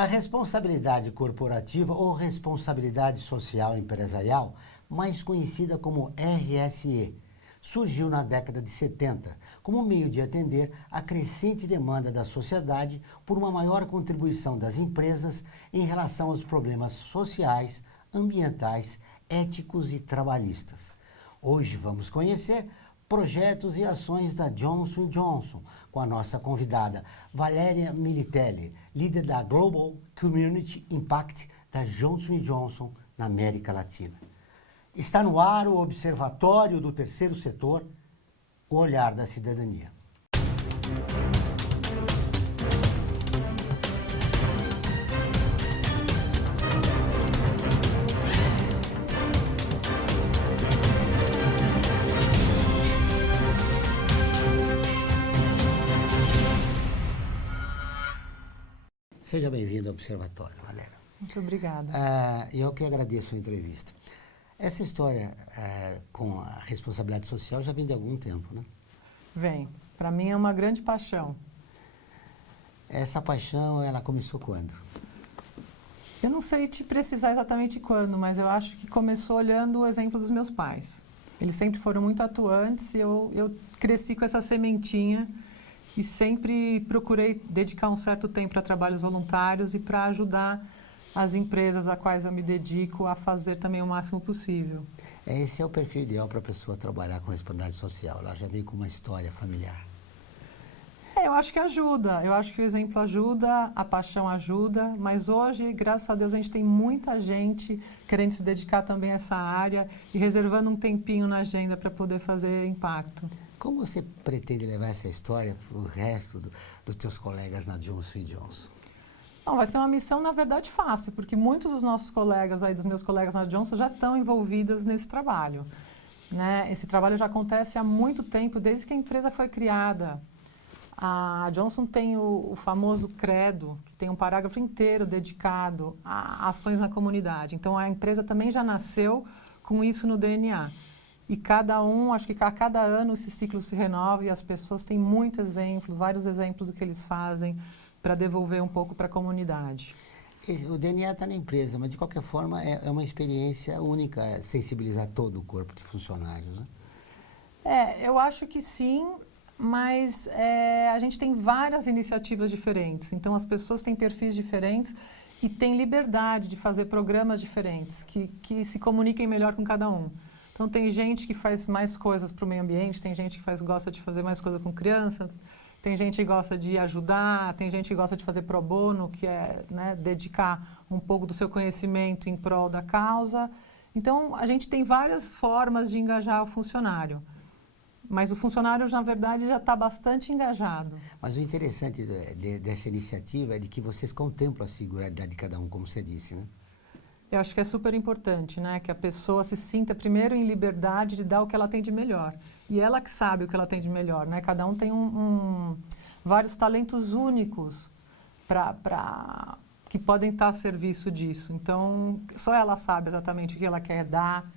A responsabilidade corporativa ou responsabilidade social empresarial, mais conhecida como RSE, surgiu na década de 70 como meio de atender à crescente demanda da sociedade por uma maior contribuição das empresas em relação aos problemas sociais, ambientais, éticos e trabalhistas. Hoje vamos conhecer projetos e ações da Johnson & Johnson, com a nossa convidada Valéria Militelli, líder da Global Community Impact da Johnson & Johnson na América Latina. Está no ar o Observatório do Terceiro Setor, o olhar da cidadania. Seja bem-vindo ao Observatório, Valéria. Muito obrigada. Eu que agradeço a entrevista. Essa história com a responsabilidade social já vem de algum tempo, né? Vem. Para mim é uma grande paixão. Essa paixão, ela começou quando? Eu não sei te precisar exatamente quando, mas eu acho que começou olhando o exemplo dos meus pais. Eles sempre foram muito atuantes e eu cresci com essa sementinha e sempre procurei dedicar um certo tempo para trabalhos voluntários e para ajudar as empresas a quais eu me dedico a fazer também o máximo possível. Esse é o perfil ideal para a pessoa trabalhar com responsabilidade social. Ela já vem com uma história familiar. Eu acho que ajuda. Eu acho que o exemplo ajuda, a paixão ajuda, mas hoje, graças a Deus, a gente tem muita gente querendo se dedicar também a essa área e reservando um tempinho na agenda para poder fazer impacto. Como você pretende levar essa história para o resto dos teus colegas na Johnson & Johnson? Não, vai ser uma missão, na verdade, fácil, porque muitos dos nossos colegas, dos meus colegas na Johnson, já estão envolvidos nesse trabalho, né? Esse trabalho já acontece há muito tempo, desde que a empresa foi criada. A Johnson tem o famoso credo, que tem um parágrafo inteiro dedicado a ações na comunidade. Então, a empresa também já nasceu com isso no DNA. E acho que a cada ano esse ciclo se renova e as pessoas têm muito exemplo, vários exemplos do que eles fazem para devolver um pouco para a comunidade. O DNA está na empresa, mas de qualquer forma é uma experiência única sensibilizar todo o corpo de funcionários, né? Eu acho que sim, mas a gente tem várias iniciativas diferentes. Então as pessoas têm perfis diferentes e têm liberdade de fazer programas diferentes, que se comuniquem melhor com cada um. Então, tem gente que faz mais coisas para o meio ambiente, tem gente que gosta de fazer mais coisa com criança, tem gente que gosta de ajudar, tem gente que gosta de fazer pro bono, que é, né, dedicar um pouco do seu conhecimento em prol da causa. Então, a gente tem várias formas de engajar o funcionário. Mas o funcionário, na verdade, já está bastante engajado. Mas o interessante dessa iniciativa é de que vocês contemplam a singularidade de cada um, como você disse, né? Eu acho que é super importante, né? Que a pessoa se sinta primeiro em liberdade de dar o que ela tem de melhor. E ela que sabe o que ela tem de melhor, né? Cada um tem vários talentos únicos que podem estar a serviço disso. Então, só ela sabe exatamente o que ela quer dar.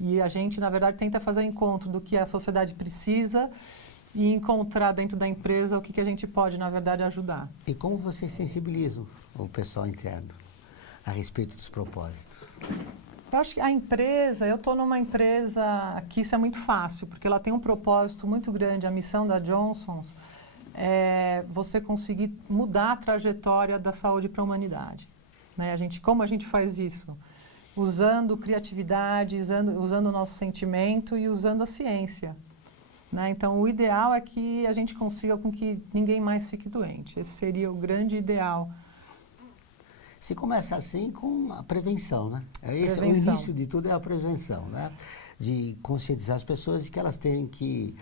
E a gente, na verdade, tenta fazer encontro do que a sociedade precisa e encontrar dentro da empresa o que a gente pode, na verdade, ajudar. E como vocês sensibilizam o pessoal interno a respeito dos propósitos? Eu acho que eu estou numa empresa que isso é muito fácil, porque ela tem um propósito muito grande. A missão da Johnson's é você conseguir mudar a trajetória da saúde para a humanidade, né? Como a gente faz isso? Usando criatividade, usando o nosso sentimento e usando a ciência, né? Então, o ideal é que a gente consiga com que ninguém mais fique doente. Esse seria o grande ideal. Se começa assim com a prevenção, né? O início de tudo é a prevenção, né? De conscientizar as pessoas de que elas têm que...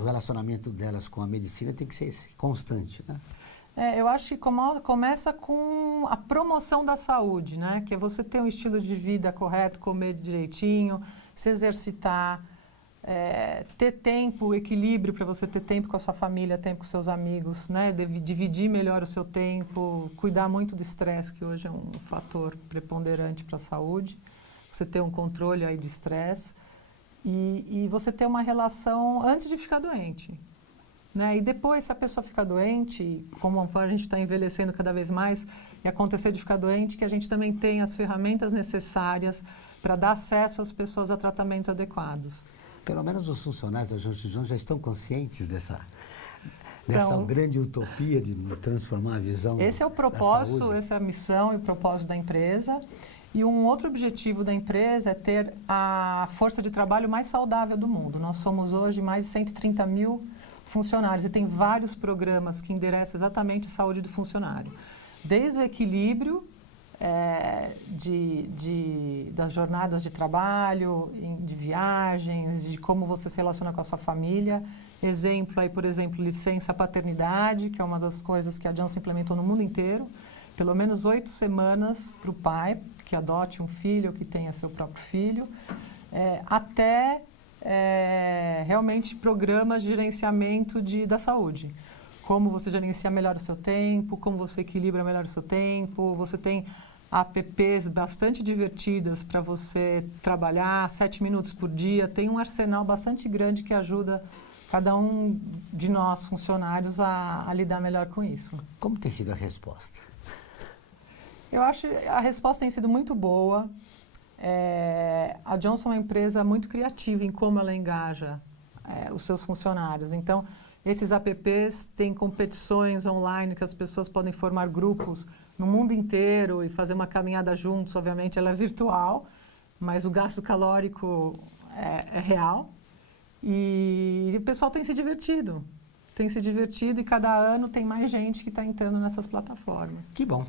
o relacionamento delas com a medicina tem que ser constante, né? Eu acho que começa com a promoção da saúde, né? Que é você ter um estilo de vida correto, comer direitinho, se exercitar, ter tempo, equilíbrio para você ter tempo com a sua família, tempo com seus amigos, né? Dividir melhor o seu tempo, cuidar muito do estresse, que hoje é um fator preponderante para a saúde. Você ter um controle aí do estresse e você ter uma relação antes de ficar doente. né? E depois, se a pessoa ficar doente, como a gente está envelhecendo cada vez mais, e acontecer de ficar doente, que a gente também tem as ferramentas necessárias para dar acesso às pessoas a tratamentos adequados. Pelo menos os funcionários da Johnson & Johnson já estão conscientes dessa grande utopia de transformar a visão. Esse é o propósito, essa é a missão e o propósito da empresa. E um outro objetivo da empresa é ter a força de trabalho mais saudável do mundo. Nós somos hoje mais de 130 mil funcionários e tem vários programas que endereçam exatamente a saúde do funcionário. Desde o equilíbrio das jornadas de trabalho, de viagens, de como você se relaciona com a sua família. Exemplo aí, por exemplo, licença paternidade, que é uma das coisas que a Johnson implementou no mundo inteiro. Pelo menos 8 semanas para o pai que adote um filho ou que tenha seu próprio filho, até realmente programas de gerenciamento da saúde. Como você gerencia melhor o seu tempo, como você equilibra melhor o seu tempo. Você tem apps bastante divertidas para você trabalhar 7 minutos por dia. Tem um arsenal bastante grande que ajuda cada um de nós, funcionários, a lidar melhor com isso. Como tem sido a resposta? Eu acho que a resposta tem sido muito boa. A Johnson é uma empresa muito criativa em como ela engaja os seus funcionários. Então, esses apps têm competições online que as pessoas podem formar grupos no mundo inteiro e fazer uma caminhada juntos. Obviamente, ela é virtual, mas o gasto calórico é real. E o pessoal tem se divertido. E cada ano tem mais gente que está entrando nessas plataformas. Que bom.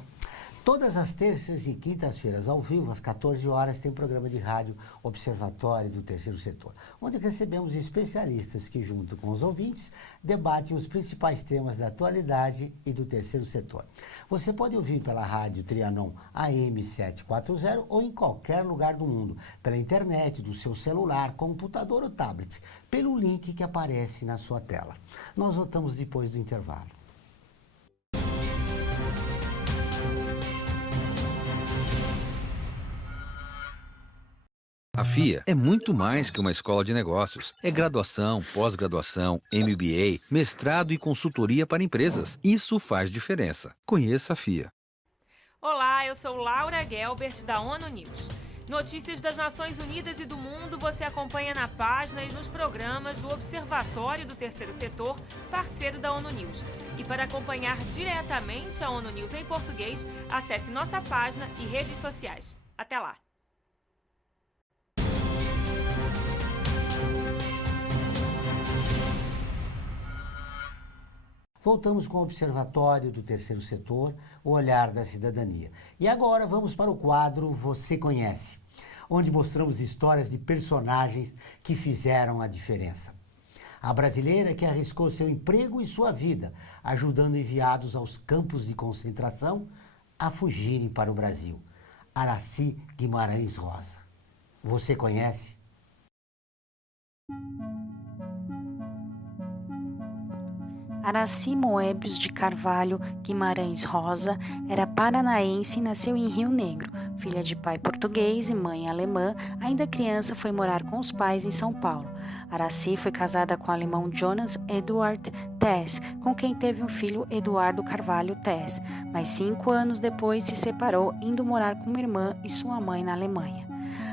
Todas as terças e quintas-feiras, ao vivo, às 14 horas, tem programa de rádio Observatório do Terceiro Setor, onde recebemos especialistas que, junto com os ouvintes, debatem os principais temas da atualidade e do terceiro setor. Você pode ouvir pela rádio Trianon AM 740 ou em qualquer lugar do mundo, pela internet, do seu celular, computador ou tablet, pelo link que aparece na sua tela. Nós voltamos depois do intervalo. A FIA é muito mais que uma escola de negócios. É graduação, pós-graduação, MBA, mestrado e consultoria para empresas. Isso faz diferença. Conheça a FIA. Olá, eu sou Laura Gelbert, da ONU News. Notícias das Nações Unidas e do mundo você acompanha na página e nos programas do Observatório do Terceiro Setor, parceiro da ONU News. E para acompanhar diretamente a ONU News em português, acesse nossa página e redes sociais. Até lá! Voltamos com o Observatório do Terceiro Setor, o olhar da cidadania. E agora vamos para o quadro Você Conhece, onde mostramos histórias de personagens que fizeram a diferença. A brasileira que arriscou seu emprego e sua vida, ajudando enviados aos campos de concentração a fugirem para o Brasil. Aracy Guimarães Rosa. Você conhece? Aracy Moebius de Carvalho Guimarães Rosa era paranaense e nasceu em Rio Negro. Filha de pai português e mãe alemã, ainda criança foi morar com os pais em São Paulo. Aracy foi casada com o alemão Jonas Eduard Tess, com quem teve um filho, Eduardo Carvalho Tess, mas 5 anos depois se separou, indo morar com uma irmã e sua mãe na Alemanha.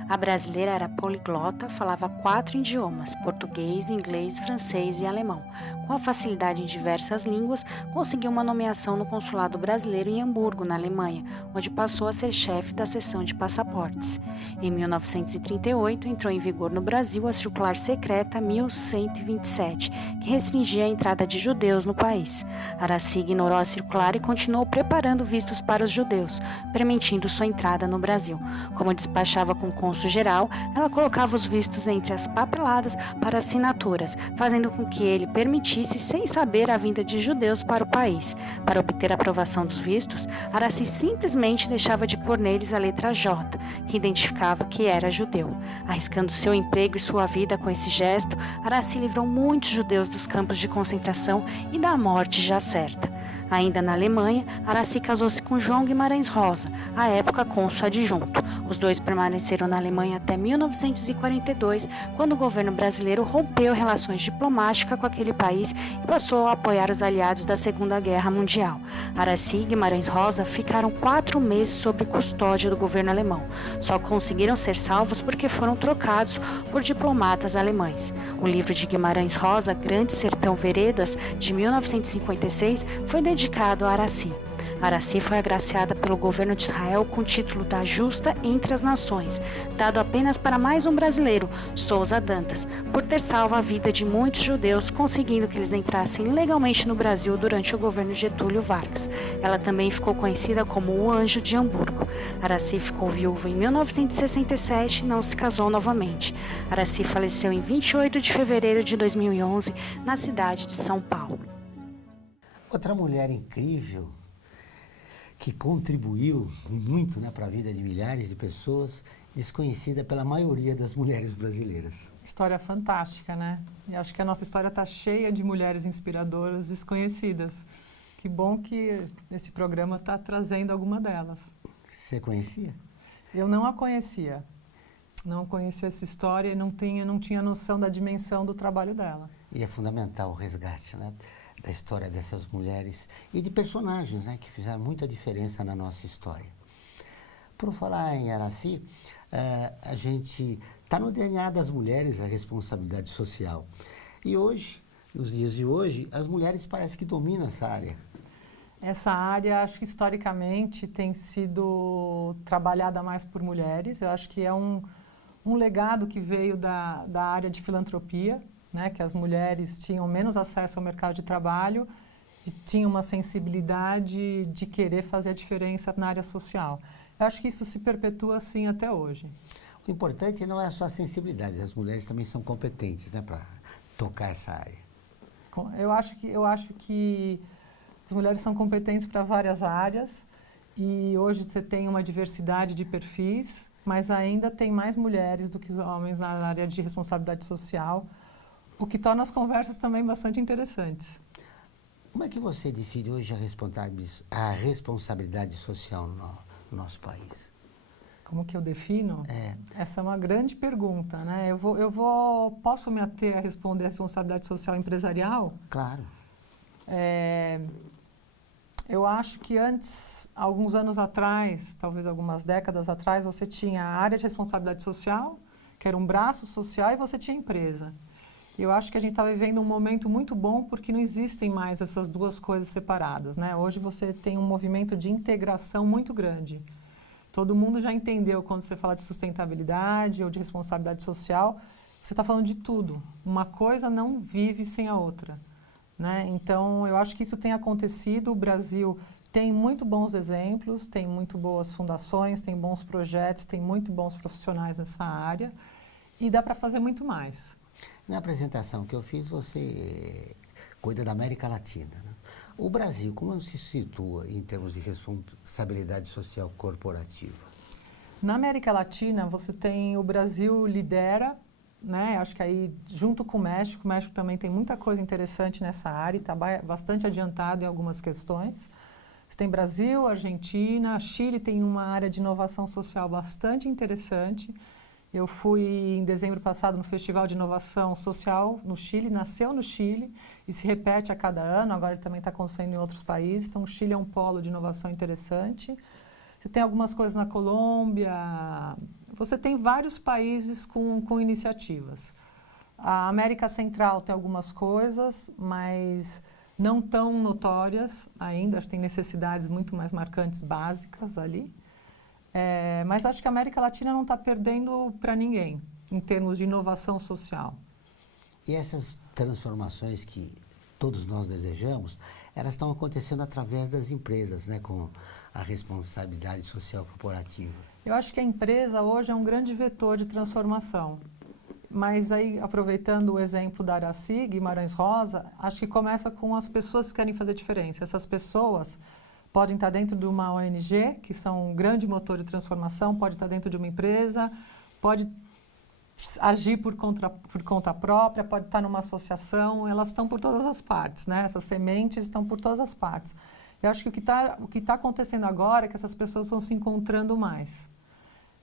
A brasileira era poliglota, falava 4 idiomas, português, inglês, francês e alemão. Com a facilidade em diversas línguas, conseguiu uma nomeação no consulado brasileiro em Hamburgo, na Alemanha, onde passou a ser chefe da seção de passaportes. Em 1938, entrou em vigor no Brasil a Circular Secreta 1127, que restringia a entrada de judeus no país. Aracy ignorou a circular e continuou preparando vistos para os judeus, permitindo sua entrada no Brasil. Como despachava com o cônsul-geral, ela colocava os vistos entre as papeladas para assinaturas, fazendo com que ele permitisse, sem saber, a vinda de judeus para o país. Para obter a aprovação dos vistos, Aracy simplesmente deixava de pôr neles a letra J, que identificava que era judeu. Arriscando seu emprego e sua vida com esse gesto, Aracy livrou muitos judeus dos campos de concentração e da morte já certa. Ainda na Alemanha, Aracy casou-se com João Guimarães Rosa, à época cônsul adjunto. Os dois permaneceram na Alemanha até 1942, quando o governo brasileiro rompeu relações diplomáticas com aquele país e passou a apoiar os aliados da Segunda Guerra Mundial. Aracy e Guimarães Rosa ficaram 4 meses sob custódia do governo alemão. Só conseguiram ser salvos porque foram trocados por diplomatas alemães. O livro de Guimarães Rosa, Grande Sertão Veredas, de 1956, foi dedicado a Aracy. Aracy foi agraciada pelo governo de Israel com o título da Justa entre as Nações, dado apenas para mais um brasileiro, Souza Dantas, por ter salvo a vida de muitos judeus, conseguindo que eles entrassem legalmente no Brasil durante o governo de Getúlio Vargas. Ela também ficou conhecida como o Anjo de Hamburgo. Aracy ficou viúva em 1967 e não se casou novamente. Aracy faleceu em 28 de fevereiro de 2011, na cidade de São Paulo. Outra mulher incrível que contribuiu muito, né, para a vida de milhares de pessoas, desconhecida pela maioria das mulheres brasileiras. História fantástica, né? E acho que a nossa história está cheia de mulheres inspiradoras desconhecidas. Que bom que esse programa está trazendo alguma delas. Você conhecia? Eu não a conhecia. Não conhecia essa história e não tinha noção da dimensão do trabalho dela. E é fundamental o resgate, né, da história dessas mulheres e de personagens, né, que fizeram muita diferença na nossa história. Por falar em Aracy, a gente está no DNA das mulheres a responsabilidade social. E hoje, nos dias de hoje, as mulheres parecem que dominam essa área. Essa área, acho que historicamente tem sido trabalhada mais por mulheres. Eu acho que é um legado que veio da área de filantropia, né, que as mulheres tinham menos acesso ao mercado de trabalho e tinham uma sensibilidade de querer fazer a diferença na área social. Eu acho que isso se perpetua assim até hoje. O importante não é só a sensibilidade, as mulheres também são competentes, né, para tocar essa área. Eu acho que as mulheres são competentes para várias áreas e hoje você tem uma diversidade de perfis, mas ainda tem mais mulheres do que homens na área de responsabilidade social, o que torna as conversas também bastante interessantes. Como é que você define hoje a responsabilidade social no nosso país? Como que eu defino? Essa é uma grande pergunta, né? Posso me ater a responder a responsabilidade social empresarial? Claro. Eu acho que antes, alguns anos atrás, talvez algumas décadas atrás, você tinha a área de responsabilidade social, que era um braço social, e você tinha a empresa. Eu acho que a gente está vivendo um momento muito bom porque não existem mais essas duas coisas separadas, né? Hoje você tem um movimento de integração muito grande. Todo mundo já entendeu quando você fala de sustentabilidade ou de responsabilidade social, você está falando de tudo. Uma coisa não vive sem a outra, né? Então, eu acho que isso tem acontecido. O Brasil tem muito bons exemplos, tem muito boas fundações, tem bons projetos, tem muito bons profissionais nessa área e dá para fazer muito mais. Na apresentação que eu fiz, você cuida da América Latina, né? O Brasil, como se situa em termos de responsabilidade social corporativa? Na América Latina, você tem o Brasil lidera, né? Acho que aí, junto com o México também tem muita coisa interessante nessa área, está bastante adiantado em algumas questões. Você tem Brasil, Argentina, Chile tem uma área de inovação social bastante interessante. Eu fui em dezembro passado no Festival de Inovação Social no Chile, nasceu no Chile e se repete a cada ano, agora ele também está acontecendo em outros países, então o Chile é um polo de inovação interessante. Você tem algumas coisas na Colômbia, você tem vários países com iniciativas. A América Central tem algumas coisas, mas não tão notórias ainda, acho que tem necessidades muito mais marcantes, básicas ali. Mas acho que a América Latina não está perdendo para ninguém, em termos de inovação social. E essas transformações que todos nós desejamos, elas estão acontecendo através das empresas, né, com a responsabilidade social corporativa. Eu acho que a empresa hoje é um grande vetor de transformação. Mas aí, aproveitando o exemplo da Aracy, Guimarães Rosa, acho que começa com as pessoas que querem fazer diferença. Essas pessoas podem estar dentro de uma ONG, que são um grande motor de transformação, pode estar dentro de uma empresa, pode agir por conta própria, pode estar numa associação, elas estão por todas as partes, né? Essas sementes estão por todas as partes. Eu acho que o que tá acontecendo agora é que essas pessoas estão se encontrando mais.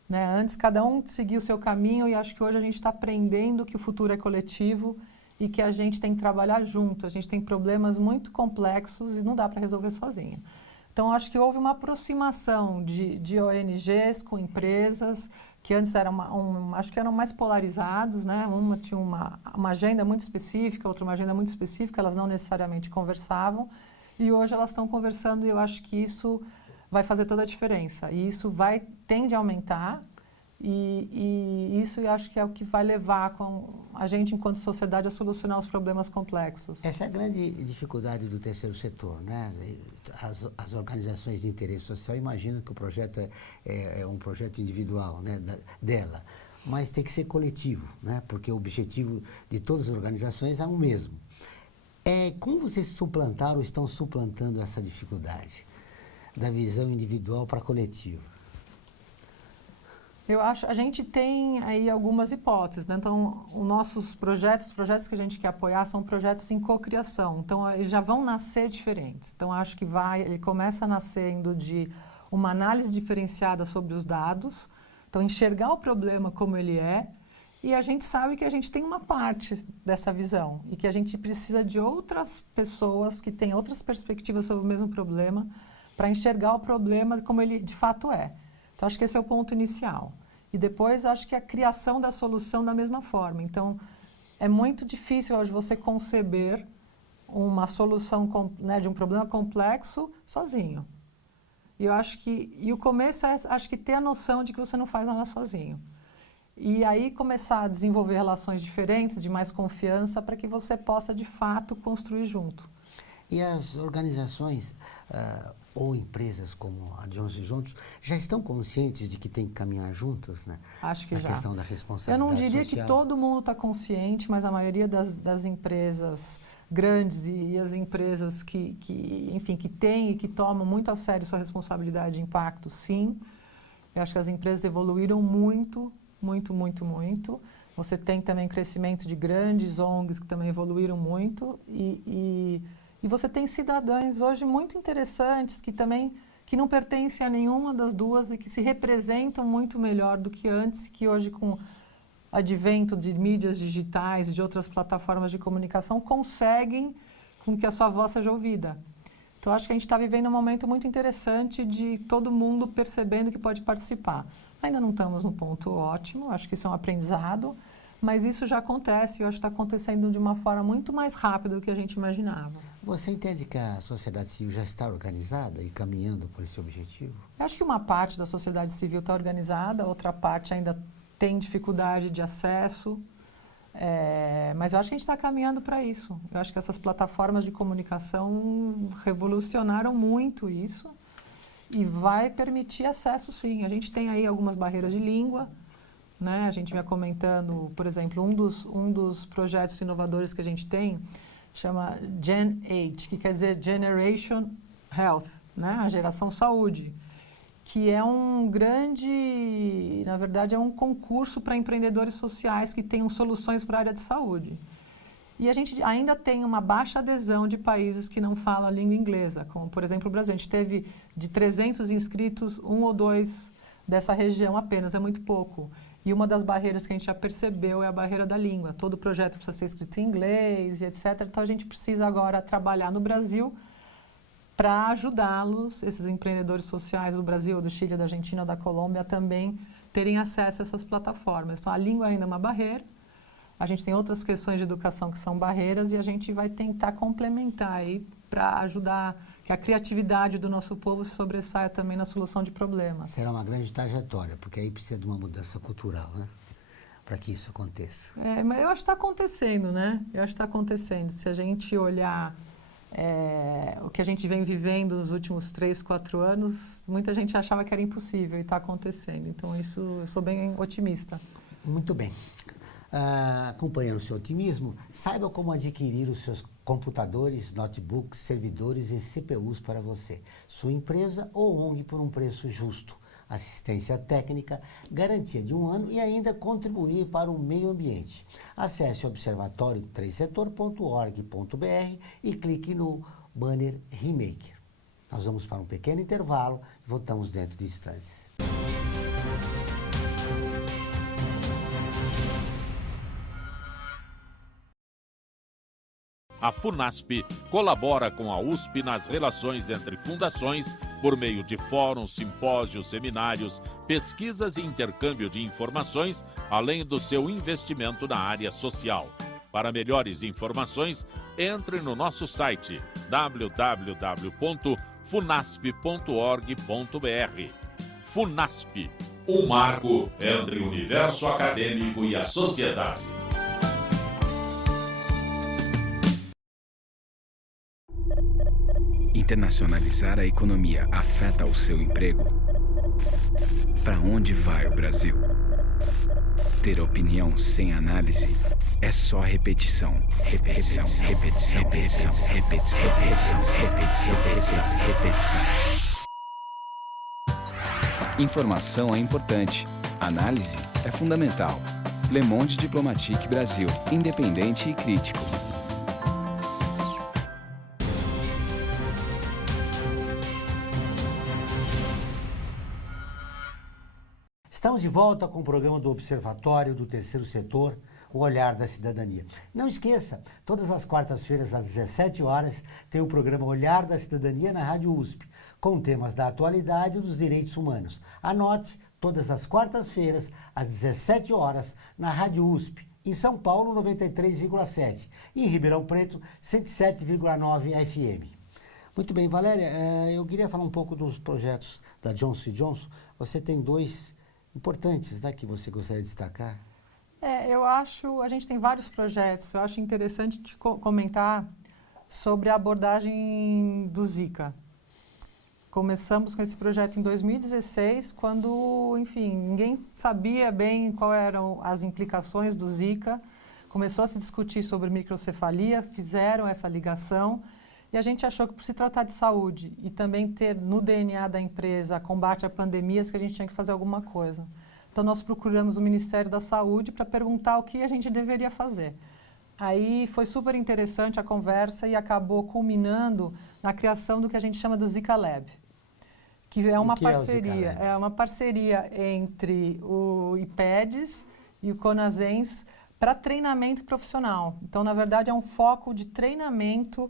Né? Antes, cada um seguia o seu caminho e acho que hoje a gente está aprendendo que o futuro é coletivo e que a gente tem que trabalhar junto. A gente tem problemas muito complexos e não dá para resolver sozinho. Então, acho que houve uma aproximação de ONGs com empresas que antes acho que eram mais polarizados, né? Uma tinha uma agenda muito específica, outra uma agenda muito específica, elas não necessariamente conversavam. E hoje elas estão conversando e eu acho que isso vai fazer toda a diferença. E isso tende a aumentar e isso eu acho que é o que vai levar com a gente, enquanto sociedade, a solucionar os problemas complexos. Essa é a grande dificuldade do terceiro setor, né? As organizações de interesse social imaginam que o projeto é um projeto individual, né, dela, mas tem que ser coletivo, né? Porque o objetivo de todas as organizações é o mesmo. Como vocês suplantaram ou estão suplantando essa dificuldade da visão individual para coletiva? Eu acho, a gente tem aí algumas hipóteses, né? Então, os nossos projetos que a gente quer apoiar são projetos em cocriação. Então, eles já vão nascer diferentes. Então, acho que ele começa nascendo de uma análise diferenciada sobre os dados. Então, enxergar o problema como ele é. E a gente sabe que a gente tem uma parte dessa visão e que a gente precisa de outras pessoas que têm outras perspectivas sobre o mesmo problema para enxergar o problema como ele de fato é. Então, acho que esse é o ponto inicial. E depois, acho que a criação da solução da mesma forma. Então, é muito difícil hoje você conceber uma solução, né, de um problema complexo sozinho. E eu acho que o começo é, acho que ter a noção de que você não faz nada sozinho. E aí começar a desenvolver relações diferentes, de mais confiança, para que você possa, de fato, construir junto. E as organizações ou empresas como a Johnson & Johnson já estão conscientes de que tem que caminhar juntas, né? Acho que na já. questão da responsabilidade social? Eu não diria que todo mundo está consciente, mas a maioria das empresas grandes e as empresas enfim, que têm e que tomam muito a sério sua responsabilidade de impacto, sim. Eu acho que as empresas evoluíram muito, muito, muito, muito. Você tem também crescimento de grandes ONGs que também evoluíram muito e você tem cidadãos hoje muito interessantes que não pertencem a nenhuma das duas e que se representam muito melhor do que antes, que hoje com o advento de mídias digitais e de outras plataformas de comunicação conseguem com que a sua voz seja ouvida. Então, acho que a gente está vivendo um momento muito interessante de todo mundo percebendo que pode participar. Ainda não estamos no ponto ótimo, acho que isso é um aprendizado, mas isso já acontece e eu acho que está acontecendo de uma forma muito mais rápida do que a gente imaginava. Você entende que a sociedade civil já está organizada e caminhando por esse objetivo? Eu acho que uma parte da sociedade civil está organizada, outra parte ainda tem dificuldade de acesso, mas eu acho que a gente está caminhando para isso. Eu acho que essas plataformas de comunicação revolucionaram muito isso e vai permitir acesso, sim. A gente tem aí algumas barreiras de língua, né? A gente vinha comentando, por exemplo, um dos projetos inovadores que a gente tem chama GenAge, que quer dizer Generation Health, né? A geração saúde, que é na verdade, é um concurso para empreendedores sociais que tenham soluções para a área de saúde. E a gente ainda tem uma baixa adesão de países que não falam a língua inglesa, como, por exemplo, o Brasil. A gente teve de 300 inscritos, 1 ou 2 dessa região apenas, é muito pouco. E uma das barreiras que a gente já percebeu é a barreira da língua. Todo projeto precisa ser escrito em inglês e etc. Então, a gente precisa agora trabalhar no Brasil para ajudá-los, esses empreendedores sociais do Brasil, do Chile, da Argentina, da Colômbia, também terem acesso a essas plataformas. Então, a língua ainda é uma barreira. A gente tem outras questões de educação que são barreiras e a gente vai tentar complementar aí para ajudar que a criatividade do nosso povo se sobressaia também na solução de problemas. Será uma grande trajetória, porque aí precisa de uma mudança cultural, né? Para que isso aconteça. Mas eu acho que está acontecendo, né? Eu acho que está acontecendo. Se a gente olhar o que a gente vem vivendo nos últimos 3, 4 anos, muita gente achava que era impossível e está acontecendo. Então, isso eu sou bem otimista. Muito bem. Acompanhando o seu otimismo, saiba como adquirir os seus computadores, notebooks, servidores e CPUs para você, sua empresa ou ONG por um preço justo. Assistência técnica, garantia de 1 ano e ainda contribuir para o meio ambiente. Acesse observatório3setor.org.br e clique no banner Remaker. Nós vamos para um pequeno intervalo e voltamos dentro de instantes. A FUNASP colabora com a USP nas relações entre fundações por meio de fóruns, simpósios, seminários, pesquisas e intercâmbio de informações, além do seu investimento na área social. Para melhores informações, entre no nosso site www.funasp.org.br. FUNASP, um marco entre o universo acadêmico e a sociedade. Internacionalizar a economia afeta o seu emprego? Para onde vai o Brasil? Ter opinião sem análise é só repetição. Repetição, repetição, repetição, repetição, repetição, repetição, repetição, repetição. Informação é importante. Análise é fundamental. Le Monde Diplomatique Brasil. Independente e crítico. Estamos de volta com o programa do Observatório do Terceiro Setor, o Olhar da Cidadania. Não esqueça, todas as quartas-feiras às 17 horas tem o programa Olhar da Cidadania na Rádio USP, com temas da atualidade e dos direitos humanos. Anote, todas as quartas-feiras às 17 horas na Rádio USP, em São Paulo 93,7 e em Ribeirão Preto 107,9 FM. Muito bem, Valéria, eu queria falar um pouco dos projetos da Johnson & Johnson. Você tem dois importantes, né, que você gostaria de destacar? A gente tem vários projetos. Eu acho interessante te comentar sobre a abordagem do Zika. Começamos com esse projeto em 2016, quando, enfim, ninguém sabia bem quais eram as implicações do Zika. Começou a se discutir sobre microcefalia, fizeram essa ligação e a gente achou que, por se tratar de saúde e também ter no DNA da empresa combate a pandemias, que a gente tinha que fazer alguma coisa. Então, nós procuramos o Ministério da Saúde para perguntar o que a gente deveria fazer. Aí foi super interessante a conversa e acabou culminando na criação do que a gente chama do Zika Lab, que é uma parceria, é uma parceria entre o IPEDS e o CONASENS para treinamento profissional. Então, na verdade, é um foco de treinamento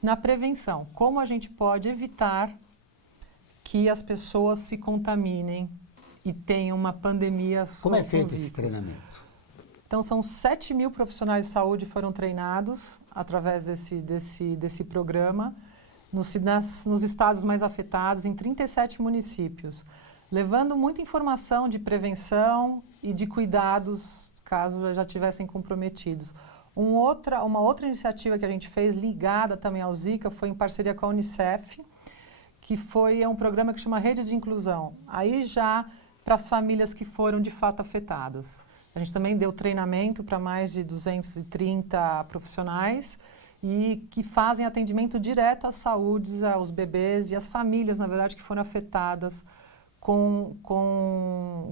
na prevenção. Como a gente pode evitar que as pessoas se contaminem e tenham uma pandemia. Como é feito esse treinamento? Então, são 7.000 profissionais de saúde foram treinados através desse programa nos estados mais afetados, em 37 municípios, levando muita informação de prevenção e de cuidados, caso já tivessem comprometidos. Uma outra iniciativa que a gente fez, ligada também ao Zika, foi em parceria com a Unicef, que foi um programa que chama Rede de Inclusão. Aí já para as famílias que foram de fato afetadas. A gente também deu treinamento para mais de 230 profissionais e que fazem atendimento direto às saúdes, aos bebês e às famílias, na verdade, que foram afetadas com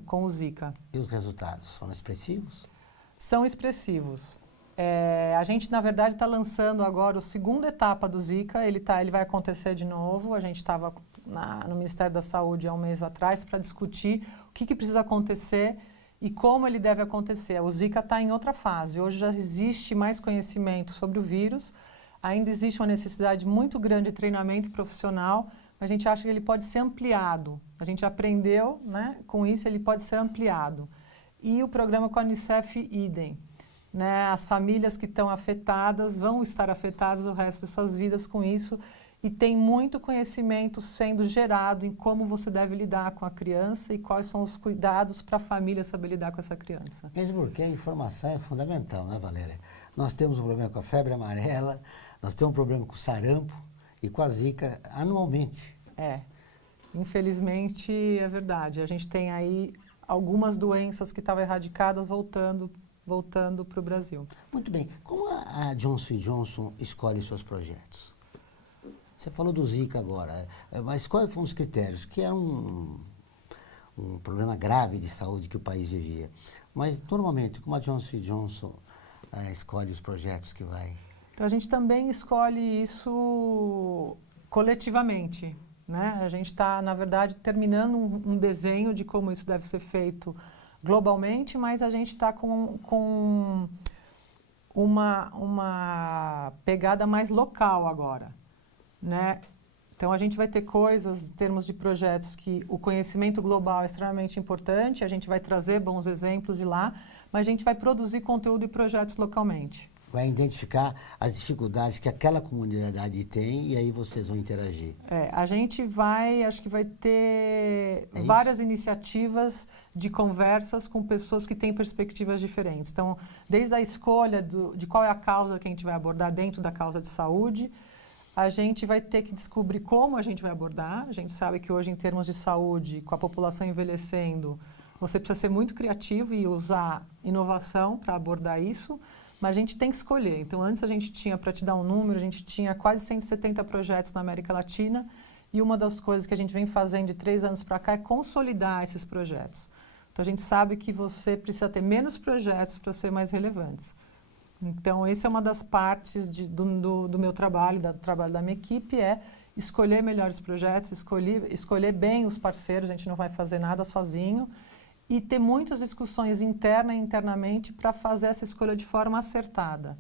o Zika. E os resultados foram expressivos? São expressivos. A gente, na verdade, está lançando agora a segunda etapa do Zika. Ele vai acontecer de novo. A gente estava no Ministério da Saúde há um mês atrás para discutir o que precisa acontecer e como ele deve acontecer. O Zika está em outra fase. Hoje já existe mais conhecimento sobre o vírus. Ainda existe uma necessidade muito grande de treinamento profissional. A gente acha que ele pode ser ampliado. A gente aprendeu, né, com isso, ele pode ser ampliado. E o programa com a Unicef, idem. Né, as famílias que estão afetadas vão estar afetadas o resto de suas vidas com isso e tem muito conhecimento sendo gerado em como você deve lidar com a criança e quais são os cuidados para a família saber lidar com essa criança. Mesmo porque a informação é fundamental, né, Valéria? Nós temos um problema com a febre amarela, nós temos um problema com o sarampo e com a Zika anualmente. Infelizmente é verdade. A gente tem aí algumas doenças que estavam erradicadas voltando para o Brasil. Muito bem. Como a Johnson & Johnson escolhe seus projetos? Você falou do Zika agora, mas quais foram os critérios? Que era um problema grave de saúde que o país vivia. Mas, normalmente, como a Johnson & Johnson escolhe os projetos que vai? Então, a gente também escolhe isso coletivamente, né? A gente está, na verdade, terminando um desenho de como isso deve ser feito globalmente, mas a gente está com uma pegada mais local agora, né? Então, a gente vai ter coisas, em termos de projetos, que o conhecimento global é extremamente importante, a gente vai trazer bons exemplos de lá, mas a gente vai produzir conteúdo e projetos localmente. Vai identificar as dificuldades que aquela comunidade tem e aí vocês vão interagir. A gente acho que vai ter várias iniciativas de conversas com pessoas que têm perspectivas diferentes. Então, desde a escolha de qual é a causa que a gente vai abordar dentro da causa de saúde, a gente vai ter que descobrir como a gente vai abordar. A gente sabe que hoje, em termos de saúde, com a população envelhecendo, você precisa ser muito criativo e usar inovação para abordar isso, mas a gente tem que escolher. Então, antes a gente tinha, para te dar um número, a gente tinha quase 170 projetos na América Latina, e uma das coisas que a gente vem fazendo de 3 anos para cá é consolidar esses projetos. Então, a gente sabe que você precisa ter menos projetos para ser mais relevantes. Então, essa é uma das partes do meu trabalho, do trabalho da minha equipe, é escolher melhores projetos, escolher bem os parceiros, a gente não vai fazer nada sozinho, e ter muitas discussões interna e internamente para fazer essa escolha de forma acertada.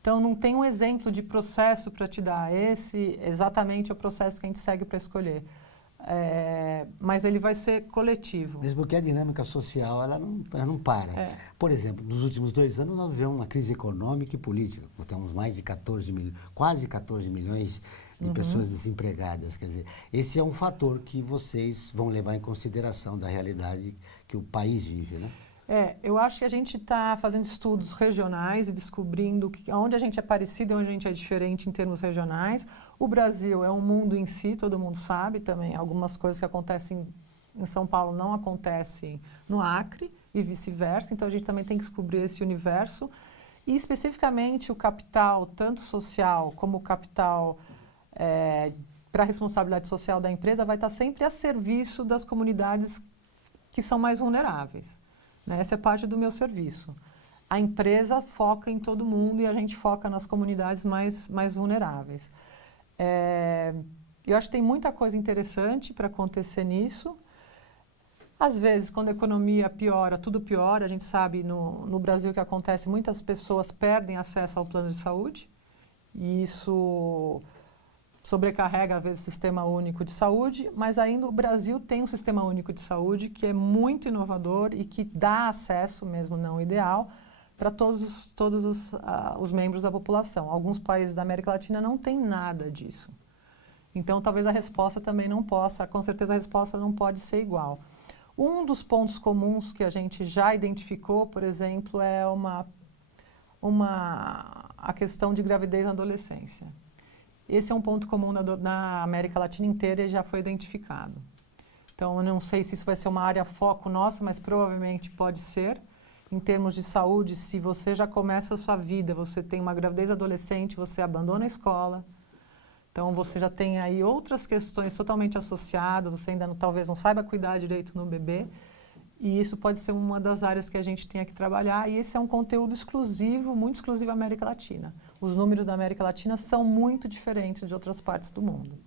Então, não tem um exemplo de processo para te dar. Esse exatamente é o processo que a gente segue para escolher. Mas ele vai ser coletivo. Mesmo que a dinâmica social ela não para. Por exemplo, nos últimos 2 anos nós vivemos uma crise econômica e política. Temos mais de quase 14 milhões de pessoas desempregadas. Quer dizer, esse é um fator que vocês vão levar em consideração da realidade que o país vive, né? Eu acho que a gente está fazendo estudos regionais e descobrindo onde a gente é parecido e onde a gente é diferente em termos regionais. O Brasil é um mundo em si, todo mundo sabe também. Algumas coisas que acontecem em São Paulo não acontecem no Acre e vice-versa. Então, a gente também tem que descobrir esse universo. E, especificamente, o capital, tanto social como o capital para a responsabilidade social da empresa, vai estar sempre a serviço das comunidades que são mais vulneráveis. Essa é parte do meu serviço. A empresa foca em todo mundo e a gente foca nas comunidades mais vulneráveis. Eu acho que tem muita coisa interessante para acontecer nisso. Às vezes, quando a economia piora, tudo piora. A gente sabe no Brasil que acontece, muitas pessoas perdem acesso ao plano de saúde. E isso sobrecarrega, às vezes, o Sistema Único de Saúde, mas ainda o Brasil tem um Sistema Único de Saúde que é muito inovador e que dá acesso, mesmo não ideal, para todos os membros da população. Alguns países da América Latina não têm nada disso. Então, talvez a resposta também não possa, com certeza a resposta não pode ser igual. Um dos pontos comuns que a gente já identificou, por exemplo, é a questão de gravidez na adolescência. Esse é um ponto comum na América Latina inteira e já foi identificado. Então, eu não sei se isso vai ser uma área foco nossa, mas provavelmente pode ser. Em termos de saúde, se você já começa a sua vida, você tem uma gravidez adolescente, você abandona a escola. Então, você já tem aí outras questões totalmente associadas, você ainda talvez não saiba cuidar direito no bebê. E isso pode ser uma das áreas que a gente tenha que trabalhar. E esse é um conteúdo exclusivo, muito exclusivo da América Latina. Os números da América Latina são muito diferentes de outras partes do mundo.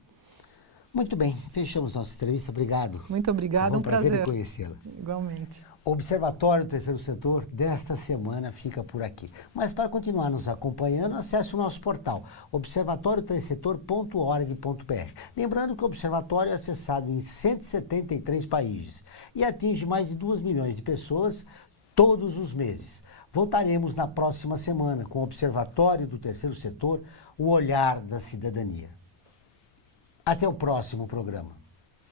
Muito bem, fechamos nossa entrevista. Obrigado. Muito obrigada, um prazer em conhecê-la. Igualmente. O Observatório do Terceiro Setor desta semana fica por aqui. Mas para continuar nos acompanhando, acesse o nosso portal observatorioterceirsetor.org.br. Lembrando que o Observatório é acessado em 173 países e atinge mais de 2 milhões de pessoas todos os meses. Voltaremos na próxima semana com o Observatório do Terceiro Setor, o olhar da cidadania. Até o próximo programa.